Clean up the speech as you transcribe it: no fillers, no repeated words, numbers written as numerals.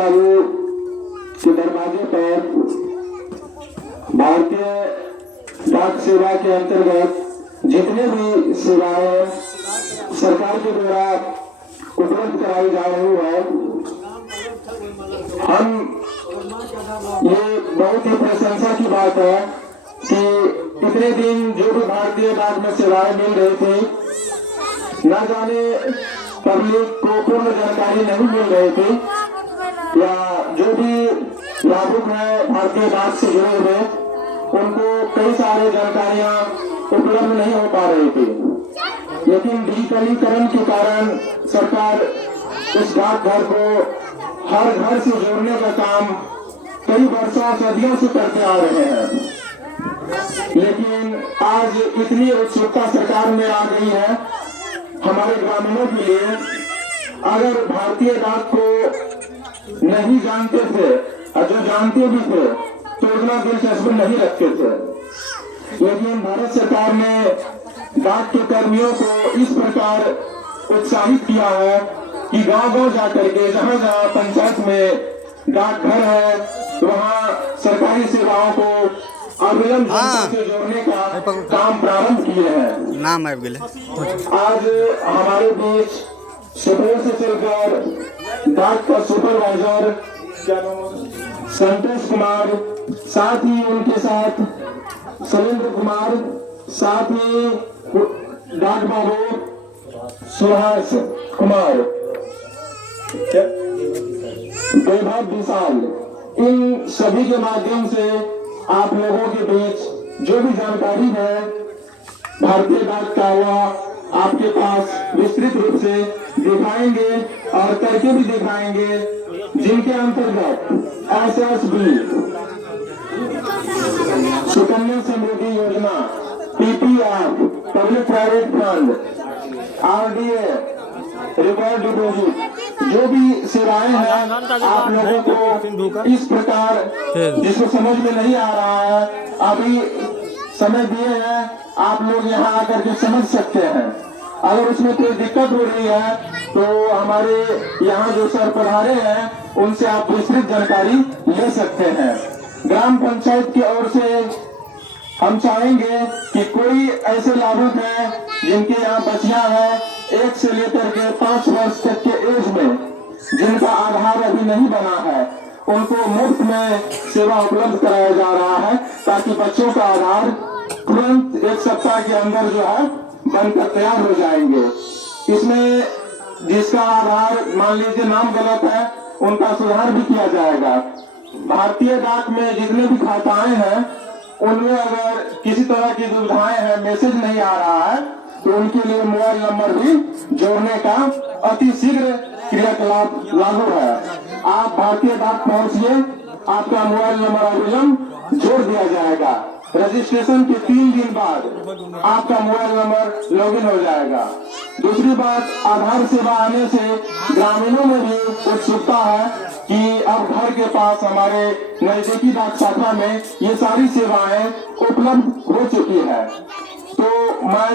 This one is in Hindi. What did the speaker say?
बाबू के दरवाजे पर भारतीय डाक सेवा के अंतर्गत जितने भी सेवाएं सरकार के द्वारा उपलब्ध कराई जा रही है, हम ये बहुत ही प्रशंसा की बात है कि इतने दिन जो भी भारतीय डाक में सेवाएं मिल रही थी, न जाने पब्लिक को पूर्ण जानकारी नहीं मिल रही थी, या जो भी लाभुक है भारतीय डाक से जुड़े हुए उनको कई सारी जानकारियां उपलब्ध नहीं हो पा रही थी। लेकिन डिजिटलीकरण के कारण सरकार इस डाकघर को हर घर से जोड़ने का काम कई वर्षों सदियों से करते आ रहे हैं। लेकिन आज इतनी उत्सुकता सरकार में आ गई है हमारे ग्रामीणों के लिए। अगर भारतीय डाक को नहीं जानते थे और जो जानते भी थे तो उतना दिलचस्पी नहीं रखते थे, लेकिन भारत सरकार ने डाक के कर्मियों को इस प्रकार उत्साहित किया है कि गांव-गांव जाकर के जहां जहां पंचायत में डाकघर है वहां सरकारी सेवाओं को अविलंब से जोड़ने का काम प्रारंभ किए हैं। नाम आज हमारे बीच सुपौल से चलकर डाक का सुपरवाइजर संतोष कुमार, साथ ही उनके साथ शैलेंद्र कुमार, साथ ही डाक बाबू सुहास कुमार, वैभव विशाल, इन सभी के माध्यम से आप लोगों के बीच जो भी जानकारी है भारतीय डाक का वह आपके पास विस्तृत रूप से दिखाएंगे और करके भी दिखाएंगे, जिनके अंतर्गत SSB सुकन्या समृद्धि योजना, PPF public private fund, RDA record deposit, जो भी सेवाएं हैं आप लोगों को इस प्रकार जिसको समझ में नहीं आ रहा है अभी समय दिए हैं, आप लोग यहाँ आकर के समझ सकते हैं। अगर उसमें कोई दिक्कत हो रही है तो हमारे यहाँ जो सर पधारे हैं उनसे आप विस्तृत जानकारी ले सकते हैं। ग्राम पंचायत की ओर से हम चाहेंगे कि कोई ऐसे लाभुक है जिनके यहाँ बच्चियां हैं 1 से लेकर के 5 वर्ष तक के एज में, जिनका आधार अभी नहीं बना है, उनको मुफ्त में सेवा उपलब्ध कराया जा रहा है ताकि बच्चों का आधार तुरंत 1 सप्ताह के अंदर जो है बनकर तैयार हो जाएंगे। इसमें जिसका आधार मान लीजिए नाम गलत है उनका सुधार भी किया जाएगा। भारतीय डाक में जितने भी खाताएं हैं उनमें अगर किसी तरह की दुविधाएं हैं, मैसेज नहीं आ रहा है, तो उनके लिए मोबाइल नंबर भी जोड़ने का अति शीघ्र क्रियाकलाप लागू है। आप भारतीय डाक पहुंचिए, आपका मोबाइल नंबर अविलंब जोड़ दिया जाएगा। रजिस्ट्रेशन के 3 दिन बाद आपका मोबाइल नंबर लॉगिन हो जाएगा। दूसरी बात, आधार सेवा आने से ग्रामीणों में भी उत्सुकता है कि अब घर के पास हमारे नजदीकी डाक शाखा में ये सारी सेवाएं उपलब्ध हो चुकी है। तो मैं